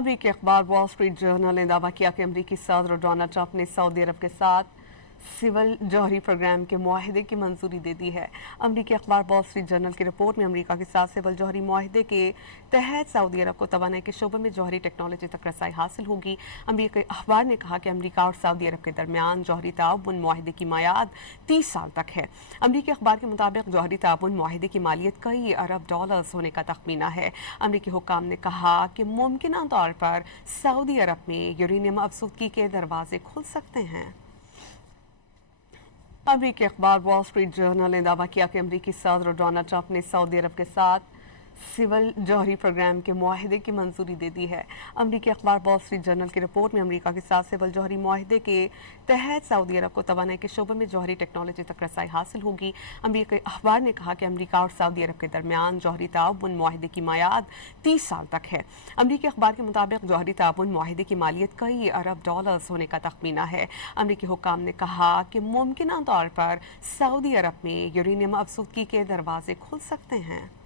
अमरीकी अखबार wall street journal ने दावा किया कि अमरीकी सदर डोनाल्ड ट्रंप ने सऊदी अरब के साथ सिविल जौहरी प्रोग्राम के मुआहदे की मंजूरी दे दी है। अमरीकी अखबार वॉल स्ट्रीट जर्नल की रिपोर्ट में अमरीका के साथ सिविल जौहरी मुआहदे के तहत सऊदी अरब को तवानाई के शोबे में जौहरी टेक्नोलॉजी तक रसाई हासिल होगी। अमरीकी अखबार ने कहा कि अमरीका और सऊदी अरब के दरमियान जौहरी ताउन मुआहदे की मियाद 30 साल तक है। अमरीकी अखबार के मुताबिक जौहरी ताउन मुआहदे की मालियत कई अरब डॉलर्स होने का तखमीना है। अमरीकी हुक्काम ने कहा कि मुमकिन तौर पर सऊदी अरब में यूरेनियम अफसुदगी के दरवाजे खुल सकते हैं। अमरीकी अखबार वॉल स्ट्रीट जर्नल ने दावा किया कि अमरीकी सदर डोनाल्ड ट्रंप ने सऊदी अरब के साथ सिविल जौहरी प्रोग्राम के मुआहदे की मंजूरी दे दी है। अमरीकी अखबार वॉल स्ट्रीट जर्नल की रिपोर्ट में अमरीका के साथ सिविल जौहरी मुआहदे के तहत सऊदी अरब को तवानाई के शोबे में जौहरी टेक्नोलॉजी तक रसाई हासिल होगी। अमरीकी अखबार ने कहा कि अमरीका और सऊदी अरब के दरमियान जौहरी ताउन मुआहदे की मियाद 30 साल तक है। अमरीकी अखबार के मुताबिक जौहरी ताउन मुआहदे की मालियत कई अरब डॉलर्स होने का तखमीना है। अमरीकी हुक्काम ने कहा कि मुमकिन तौर पर सऊदी अरब में यूरेनियम अफसुदगी के दरवाजे खुल सकते हैं।